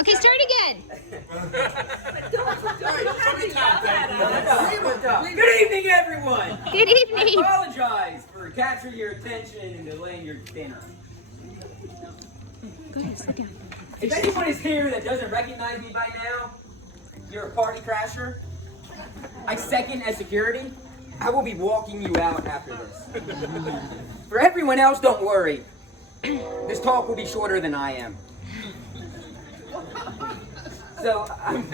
Okay, start again. Good evening, everyone. Good evening. I apologize for capturing your attention and delaying your dinner. Go ahead, sit down. If anyone is here that doesn't recognize me by now, you're a party crasher. I second as security. I will be walking you out after this. For everyone else, don't worry. This talk will be shorter than I am. So, I'm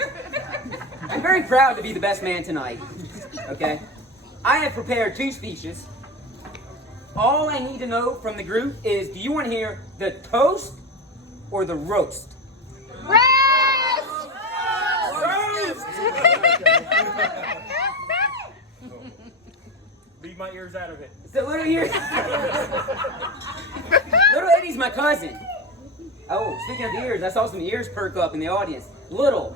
very proud to be the best man tonight, okay? I have prepared 2 speeches. All I need to know from the group is, do you want to hear the toast or the roast? Roast! Leave my ears out of it. So Little Eddie's my cousin. Oh, speaking of ears, I saw some ears perk up in the audience. Little,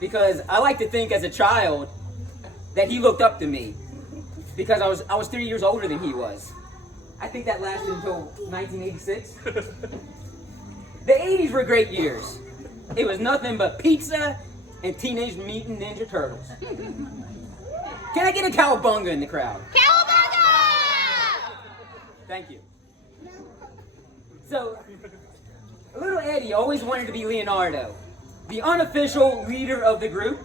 because I like to think as a child that he looked up to me because I was 3 years older than he was. I think that lasted until 1986. The 80s were great years. It was nothing but pizza and Teenage Mutant Ninja Turtles. Can I get a cowabunga in the crowd? Cowabunga! Thank you. So, Little Eddie always wanted to be Leonardo, the unofficial leader of the group,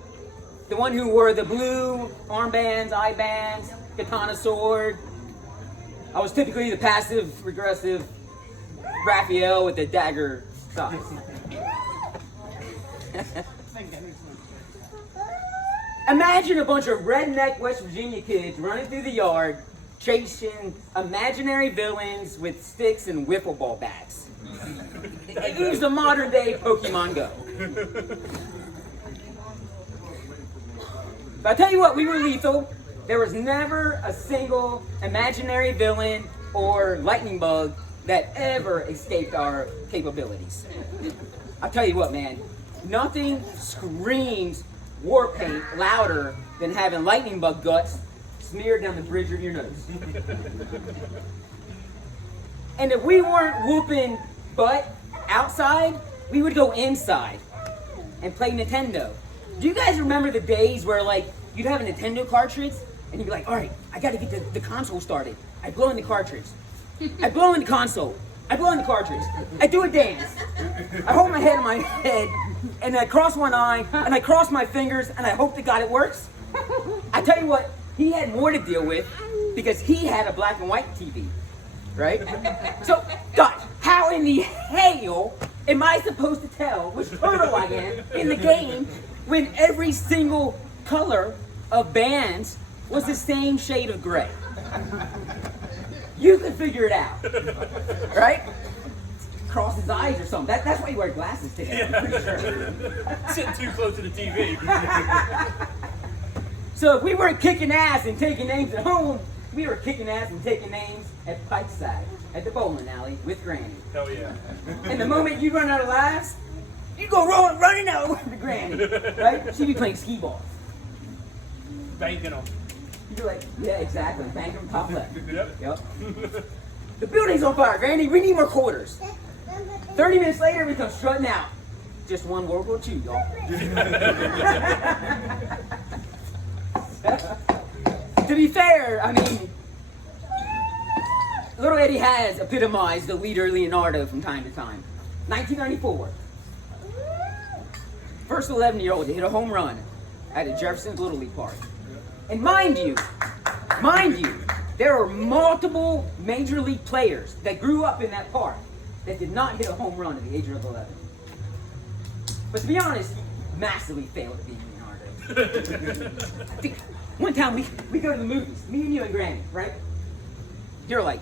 the one who wore the blue armbands, eye bands, katana sword. I was typically the passive, regressive Raphael with the dagger size. Imagine a bunch of redneck West Virginia kids running through the yard, chasing imaginary villains with sticks and wiffle ball bats. It was the modern day Pokemon Go. But I tell you what, we were lethal. There was never a single imaginary villain or lightning bug that ever escaped our capabilities. I'll tell you what, man, nothing screams war paint louder than having lightning bug guts smeared down the bridge of your nose. And if we weren't whooping butt outside, we would go inside and play Nintendo. Do you guys remember the days where, like, you'd have a Nintendo cartridge and you'd be like, all right, I gotta get the console started. I blow in the cartridge. I blow in the console. I blow in the cartridge. I do a dance. I hold my head in my head and I cross one eye and I cross my fingers and I hope to God it works. I tell you what, he had more to deal with because he had a black and white TV, right? So, guys, how in the hell am I supposed to tell which turtle I am in the game when every single color of bands was the same shade of gray? You can figure it out, right? Cross his eyes or something. That's why you wear glasses today, I'm pretty sure. Sitting too close to the TV. So if we weren't kicking ass and taking names at home, we were kicking ass and taking names at Pikeside, at the bowling alley with Granny. Hell yeah. And the moment you run out of laughs, you go running out with Granny, right? She'd be playing skee balls. Banking them. You'd be like, yeah, exactly. Bank them top left. Yep. The building's on fire, Granny. We need more quarters. 30 minutes later, we come strutting out. Just won World War II, y'all. To be fair, I mean, Little Eddie has epitomized the leader Leonardo from time to time. 1994. First 11-year-old to hit a home run at a Jefferson's Little League park. And mind you, there are multiple major league players that grew up in that park that did not hit a home run at the age of 11. But to be honest, he massively failed at being Leonardo. I think one time we go to the movies, me and you and Granny, right? You're like,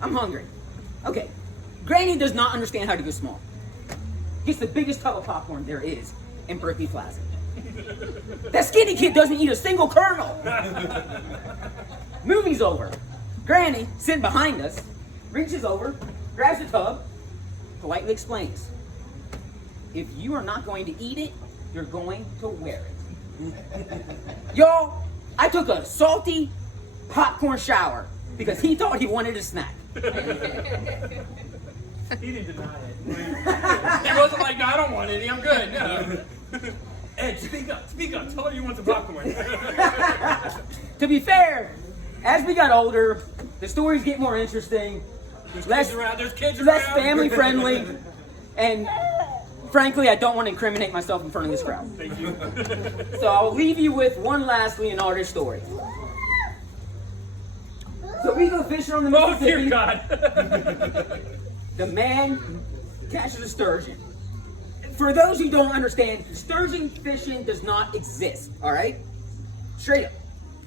I'm hungry. Okay, Granny does not understand how to go small. Gets the biggest tub of popcorn there is in Berkeley Plaza. That skinny kid doesn't eat a single kernel. Movie's over. Granny, sitting behind us, reaches over, grabs the tub, politely explains, if you are not going to eat it, you're going to wear it. Y'all, I took a salty popcorn shower because he thought he wanted a snack. He didn't deny it. He wasn't like, no, I don't want any. I'm good. No. Ed, speak up. Speak up. Tell her you want some popcorn. To be fair, as we got older, the stories get more interesting, There's less, kids around. There's kids less around. family friendly, and frankly, I don't want to incriminate myself in front of this crowd. Thank you. So I'll leave you with one last Leonardo story. So we go fishing on the Oh, Mississippi. dear God. The man catches a sturgeon. For those who don't understand, sturgeon fishing does not exist, all right? Straight up.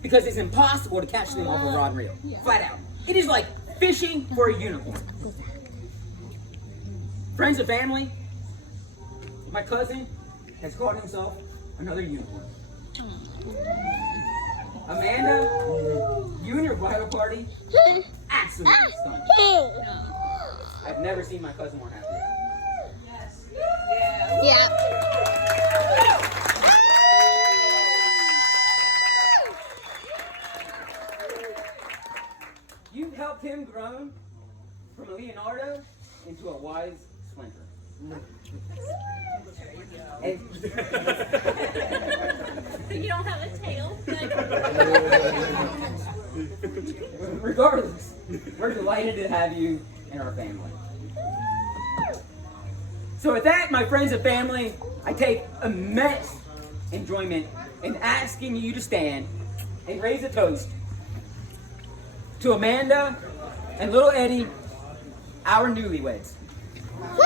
Because it's impossible to catch them off a rod and reel. Flat out. It is like fishing for a unicorn. Friends and family, my cousin has caught himself another unicorn. Amanda, you and your bridal party, absolutely stunning. I've never seen my cousin more happy. Yeah. You've helped him grow from a Leonardo into a wise splinter. And You don't have a tail. regardless, we're delighted to have you in our family. So with that, my friends and family, I take immense enjoyment in asking you to stand and raise a toast to Amanda and little Eddie, our newlyweds. Woo!